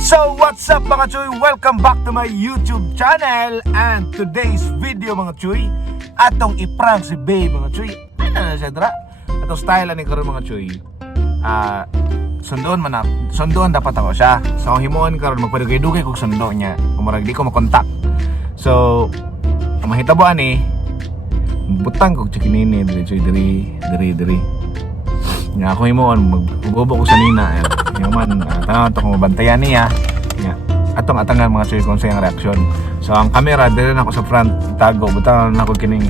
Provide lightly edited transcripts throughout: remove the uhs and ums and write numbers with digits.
So what's up mga Chuy? Welcome back to my YouTube channel. And today's video mga Chuy, atong iprank si Babe mga Chuy. Ano na siya dra? Atong style ni karon mga Chuy. Sundoon dapat ako siya. So himuon karon magpadugay-dugay kog sundo niya. Kumurag di ko makontak. So mahitabuan butang kog chikinini diri Chuy diri. Nga ako himuon magbubo ko sa nina. Yung man, tanaw ito kung mabantayan niya. Atong atangan mga Chuy kung sa'yang reaksyon. So ang camera, dito na ako sa front tago. Butangan na ako kining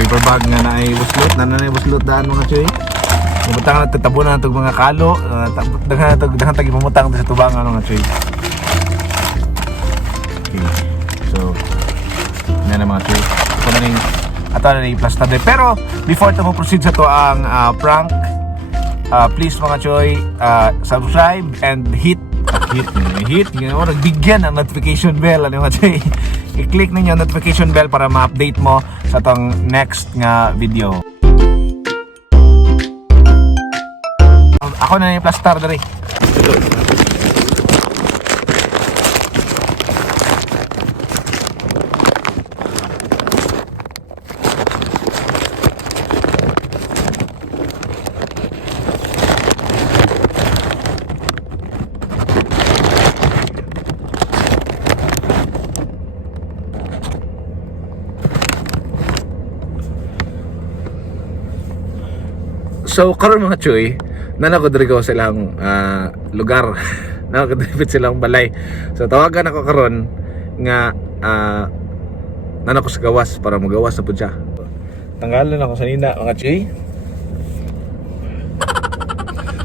paper bag nga na ay buslot. Na buslot daan mga Chuy. Butangan na tatabunan na itong mga kalo. Daghan tagi pamutang sa tubangan mga Chuy. Okay. So yan na mga Chuy. Ito na yung plus tabi. Pero before ito mo proceed sa ito ang prank, please mga Choy, subscribe and hit bigyan ang notification bell. Ano mga Choy, i-click ninyo ang notification bell para ma-update mo sa tong next nga video. Ako na yung plastar dari. So karon mga Chuy, nanako sa ilang lugar. Nanako silang balay. So tawagan ako karon nga nanako sa gawas para magawas sa pud siya. Tanggalan ako sa nina mga Chuy.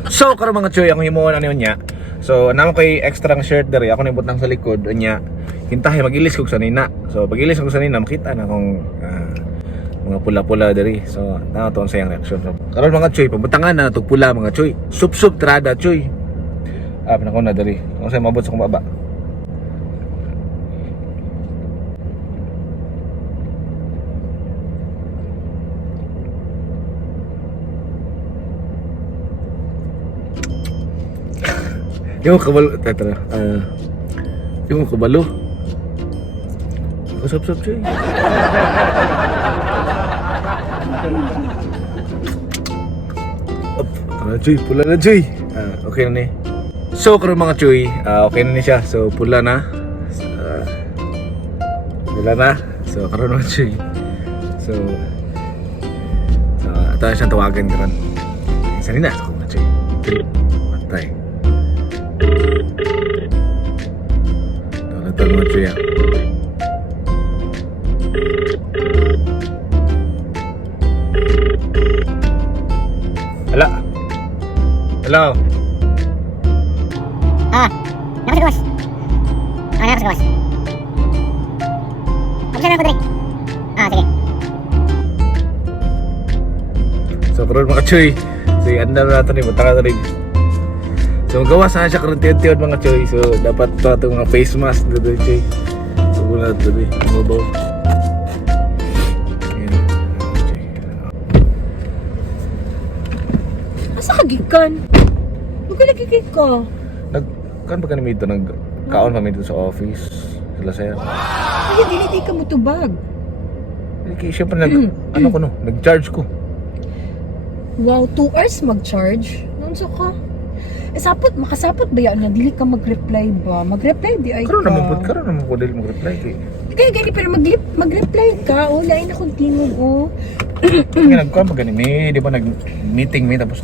So karon mga Chuy, ang himuon ano niya. So namo kay extra ng shirt diri, ako nibot nang sa likod unya. Hintahe magilis ko sa nina. So pagilis ko sa nina makita na kung mga pula-pula dari. So tama to ang sayang reaksyon. So karon mga Chuy, pabutangan na tug pula mga Chuy. Sup trada Chuy. Pinako na dari. Kung say mabot sa kumbaba. Yung kabalo tatra. Yung kabalo. Sup Chuy. Chuy, pula na Chuy. Okay na ni. So karon mga Chuy, okay na ni siya. So pula na. So karon mga Chuy. So ito na siyang tawagan karon. Isa rin na ako mga Chuy. Matay. Ito mga Chuy. Hello. Nakasagas. Nakasagas. Pagsan ako dali. Sige. So karon mga Chuy, sige andar natin ni mataka rin. So magawas na siya karon tiyod mga Chuy. So dapat to atong mga face mask dito Chuy. So wala to rin. Mabaw. Asa ka gikan? Nagkalagigig ka. Kan ba kami dito nagkaon kami dito sa office sila saya. Ay, dili ka mo tubag. Okay, syempre nag-charge ko. Wow, 2 hours mag-charge? Nunso ka? Sapot, makasapot ba yan na dili ka mag-reply ba? Mag-reply di ay ka. Karon naman ko dili mag-reply kay. Kaya gani pero mag-reply ka. O, lain na kung tingog o. Nga nagkuhan pa ganun di ba nag-meeting tapos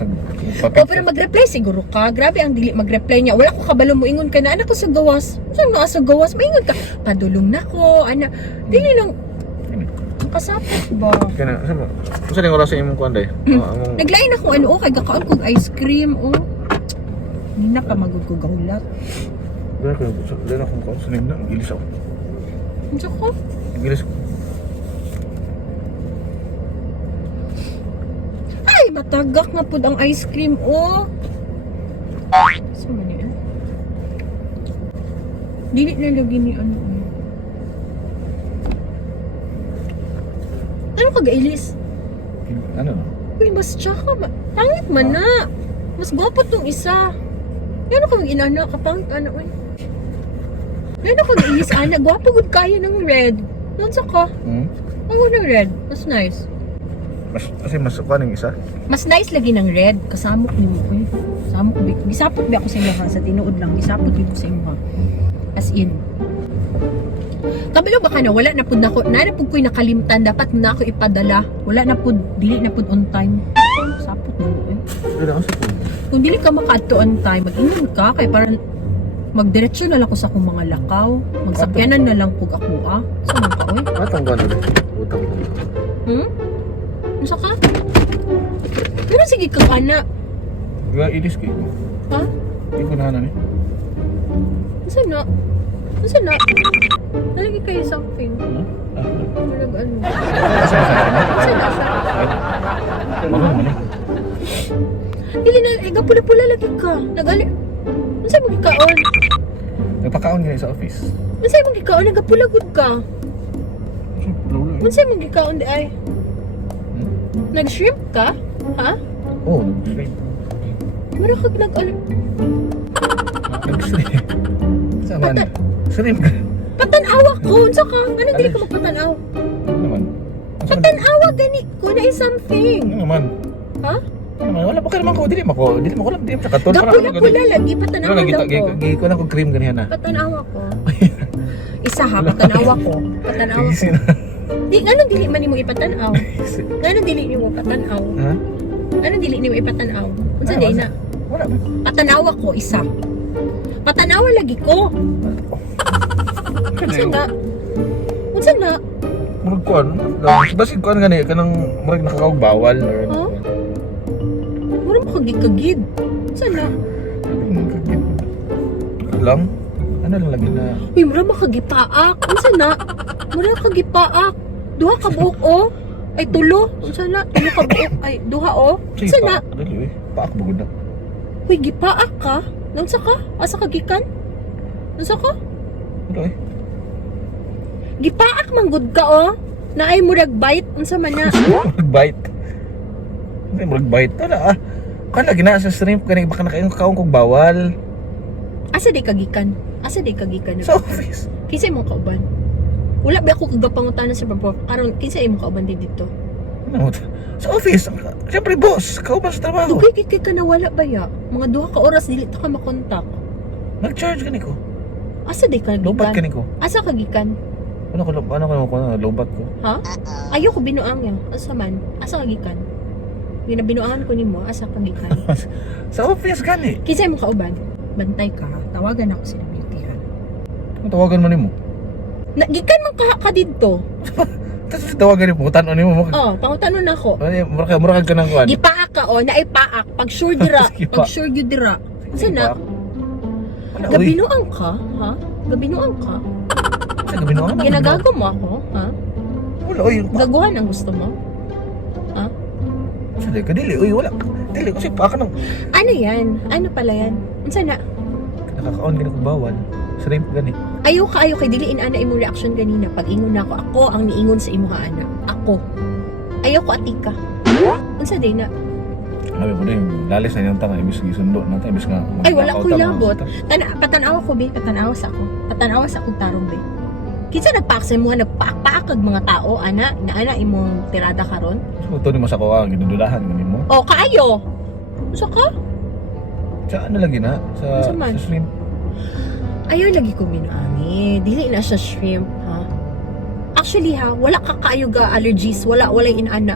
O, pero mag-reply siguro ka. Grabe ang dili mag-reply niya. Wala ko kabalo mo ingon ka na, anak ko sa gawas. Saan nga sa gawas? Maingon ka. Padulong na ko, anak. Dili lang. Makasapot ba? Kaya na, saan ba? Kung saan yung oras sa imong kuhan day? Naglain ako ano, kay gakaon kog ice cream o. Nina ka magud ko gahulat. Dala akong kuhan sa nina. Gilis ako. Unsa ko? Gilis ako. Ay, matagak na pud ang ice cream o. Sa man yan? Dili na lagi ni ano. Ano ka gailis? Ano? Uy, mas tsaka ba? Pangit man na. Mas gwapo tong isa. Yan ako mag-inana ka pang ano eh. Yan ako nainis ana. Gwapo gud kaya ng red. Doon sa ka. Ako ng red. Mas nice. Kasi mas kuan yung isa. Mas nice lagi ng red. Kasamok ni mo eh. Kasamok ba? Gisapot ba ako sa inyo ha? Sa tinuod lang. Gisapot dito sa inyo ha. As in. Kabalo baka na wala na pud nako. Na pud ko'y nakalimtan. Dapat na ako ipadala. Wala na pud. Dili na pud on time. Sapot ni mo eh. Wala ako sa phone. Kung dili ka makaadto on time, mag-ingon ka kay parang magdiretso na lang ko sa akong mga lakaw. Magsakyanan na lang pug ako ah. Saan ka oy? Atong gano'n eh. Utang ko. Unsa ka? Pero sige ka ana. Wala ilis kayo. Ha? Hindi ko nahanan eh. Unsa na? Unsa na? Nalagi kayo something. Nalagi ano? Asa ba sa Unsa na siya? Marunong man eh. Dili na gapula-pula lagi ka. Nagali. Unsa mo gikaon? Nagpakaon nga sa office. Unsa mo gikaon? Nagapula gud ka. Lolo eh. Unsa mo gikaon di ay? Nag-shrimp ka? Ha? Oo, nag-shrimp. Mura kag nag-ano? Nag-shrimp. Sama na. Shrimp ka. Patanawa ko. Unsa ka? Ano dili ka magpatanaw? Ano naman? Patanawa gani ko na is something. Ano naman? Ha? Ano naman? Wala pa ka naman ko. Dili mo ko lang. Dili mo sa katon. Gapula-pula lagi patanawa lang ko. Gigi ko na ko cream ganihan na. Patanawa ko. Isa ha, patanawa ko. Patanawa ko. Di ngano dili man nimo ipatanaw? Ngano dili nimo patanaw? Ha? Ngano dili nimo ipatanaw? Unsa Ano, day na? Wala ba? Patanawa ko isa. Patanawa lagi ko. Unsa na? Unsa na? Murag kuan. Basig kuan gani kanang murag nakakaog bawal or Ha? Mura mo kagid-kagid. Unsa na? lang. Ano lang lagi na Uy, mura makagipaak. Unsa na? Mura kagipaak. Duha ka buok o. Ay tulo. Unsa na? Tulo ka buok. Ay duha o. Unsa na? Dali eh. Paak bugod na. Uy, gipaak ka? Unsa ka? Asa ka gikan? Unsa ka? Ano eh? Gipaak manggod ka o. Naay murag bite. Unsa man na? Murag bite. Hindi murag bite. Wala ah. Kan lagi na sa shrimp kani baka nakaing kaong kog bawal. Asa di kagikan? Asa di kagikan? Sa office. Kinsa imong kauban? Wala ba ako kagapangutanan sa babo? Karon kinsa imong kauban di dito? Ano? Sa office. Siyempre boss, kauban sa trabaho. Dugay kay ka nawala ba ya? Mga duha ka oras dili ta ka makontak. Nag-charge gani ko. Asa di ka Lobat gikan? gani ko. Asa ka gikan? Ano ko lobat ko. Ha? Ayaw ko binuang ya. Asa man? Asa ka gikan? Ginabinuangan ko nimo, asa ka gikan? Sa office gani. Kinsa imong kauban? Bantay ka. Tawagan ako sa beautyhan. Ang tawagan mo nimo. Gikan man ka didto. Tapos tawagan nimo, tanon nimo mo. Oh, pangutanon nako. Ay, mura ka nang kuan. Gipaak ka o, naay paak. Pag sure dira, Sige pa. pag sure gyud dira. Unsa na? Wala, uy. Gabinuang ka, ha? Gabinuang ka? Sa gabi no. Ginagago mo ako, ha? Wala, uy. Gaguhan ang gusto mo? Ha? Sa dili, uy, wala. Dili, kasi pa ka nang Ano yan? Ano pala yan? Unsa na? nakakaon gani ko bawal. Shrimp gani. Ayaw kay diliin ana imong reaction ganina pag ingon nako. Ako ang niingon sa imong ana. Ako. Ayaw ko atika. Unsa day na? Sabi mo din, lalis na yung tanga, ibig gisundo na tayo, ibig nga. Ay wala ko labot. Patanawa ko be, patanawa sa ako. Patanawa sa akong tarong be. Kinsa nagpaaksa mo nagpaak kag mga tao ana, inaana imong tirada karon? So, ito ni mo sa kuha, ginudulahan, ganin mo. O kaayo. Unsa ka? Sa ano lagi na? Sa Sa man? shrimp. Ayaw lagi ko minuangi. Dili na siya shrimp, ha? Actually, ha, wala ka kaayo ga allergies. Wala inana.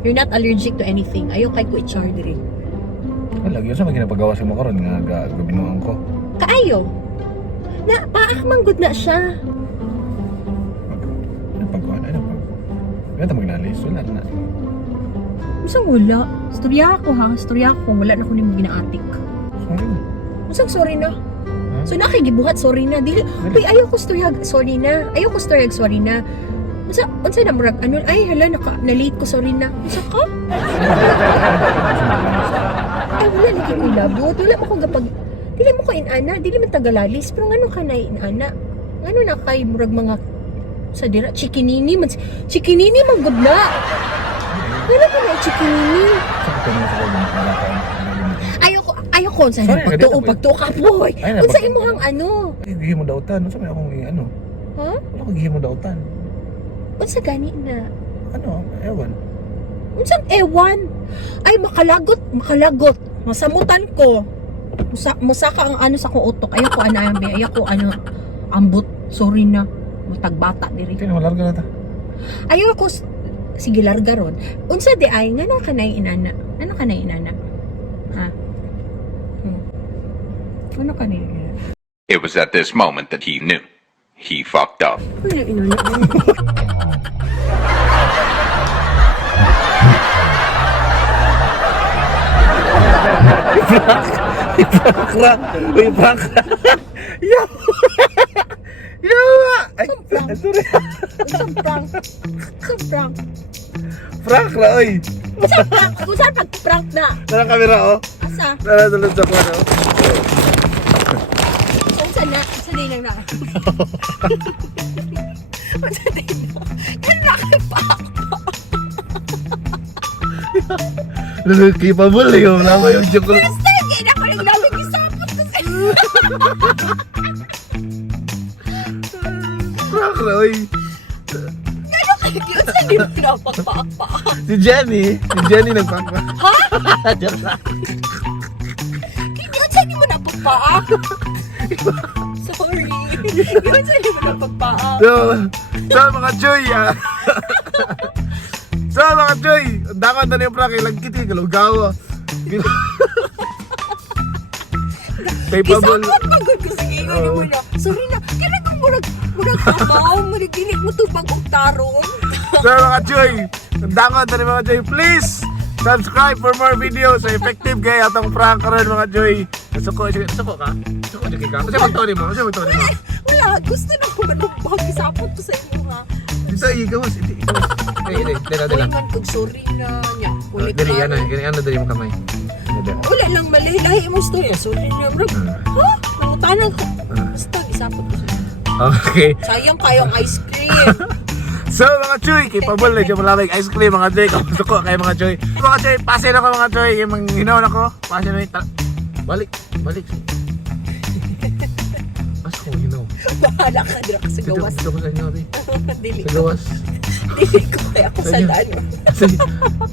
You're not allergic to anything. Ayaw kay ko i-char diri. Wala, lagi. Sa mga ginapagawa sa mo karon nga gabinuan ko. Kaayo. Na, paak manggod na siya. Ano pagkuhan? Ano pag? Kaya ito maglalis, wala na. Usang wala. Storya ako, ha? Storya ako kung wala na ko nimo ginaatik. Sorry. Usang sorry na. Ha? So, nakigibuhat, sorry na. Dili, uy, ayaw ko storya, sorry na. Ayaw ko storya, sorry na. Unsa na murag ano ay hala na-late ko sorry na. Unsa ka? Ay wala lagi ko labot. Wala mo ko gapag dili mo ko inana, dili man tagalalis pero ngano ka na inana? Ngano na kay murag mga sa dira chikinini man gud na. Wala ko na chikinini. Sa ito mo sa kuha, wala ka. Ayaw ko ko unsa Sorry, pagtuo ganito, ka boy. Ay, na, Unsa pagtuo. imong ano? Gihimo dautan. Unsa may akong ano? Ha? Wala ko gihimo dautan. Unsa gani na? Ano? Ewan. Unsang ewan? Ay makalagot. Masamutan ko. Musaka ang ano sa akong utok. Ayaw ko ayaw ko ambot. Sorry na. Matag bata diri. Tingnan mo, larga na ta. Ayaw ko sige larga ron. Unsa di ay nga na kanay inana? Ano kanay inana? Ha? Ano kanay inana? It was at this moment that he knew. He fucked up. Ano inana? Prank! Uy, prank! Yo! Yo! Ay, Prank. sorry. Unsang prank? Unsang prank? Prank na, uy! Unsang prank? Unsang pag-prank na? Nara kamera, oh. Asa? Nara tulad sa kwan, oh. Unsa na? Unsa din lang na? Unsa din na? Kana pa. Capable eh, yung lama yung joke. Basta gid ako lang lamig isapot ko sa. Prank na, uy. Ano kayo? Unsa din pinapakpaak-paak? Si Jenny nagprank pa. Ha? Joke lang. Hindi unsa di mo napagpaak? Sorry. Unsa di mo napagpaak? So mga Joy, So mga Joy, dakon na yung prank, ilang kiti, galugawa. Capable. Isapot pagod ko sa inyo na mo na. Sorry na. Kaya kung murag kabaw, murag dili mo tubag og tarong. So mga Joy, dakon na mga Joy, please subscribe for more videos. So effective kaya atong prank karon mga Joy. Suko ka? Suko ka? Kasi magtoni mo, Wala, gusto na ko manubag. Isapot ko sa inyo ha. Ito, igawas. Dila. Ulingan kog sorry na niya. Ulit Dili, na. ano dali mo kamay. Wala lang malilahi mo storya. Sorry na. Bro. Ha? Nangutanang ko. Basta, isapot ko sa inyo. Okay. Sayang kayong ice cream. So mga Choy, capable na dyan malamig ice cream mga Choy. Kamusta ko kayo mga Choy. Mga Choy, pasin ako mga Choy. Yung mga hinaon ako. Pasin na Balik. Mas ko hinaw. Bahala ka dira sa gawas. Dito ko sa inyo, Abi. Dili Sa ko. gawas. Dili ko kaya ako sa daan.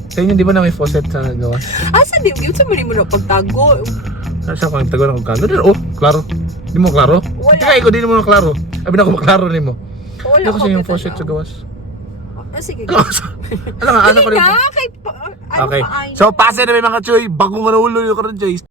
Sa inyo, di ba na may faucet sa gawas? Asa di sa mali mo na pagtago. Saan ko nagtago ng kano? Oh, klaro. Di mo klaro? Wala. Kaya ko, di mo klaro. Abi na ako maklaro ni mo. Wala Di ko sa ka yung pa faucet sa tanaw. gawas. Sige. Alam nga, ano ko Dili rin. na kay ano Okay. pa ay. So, pasin na may mga Choy. Bagong manulo yung karon Choy.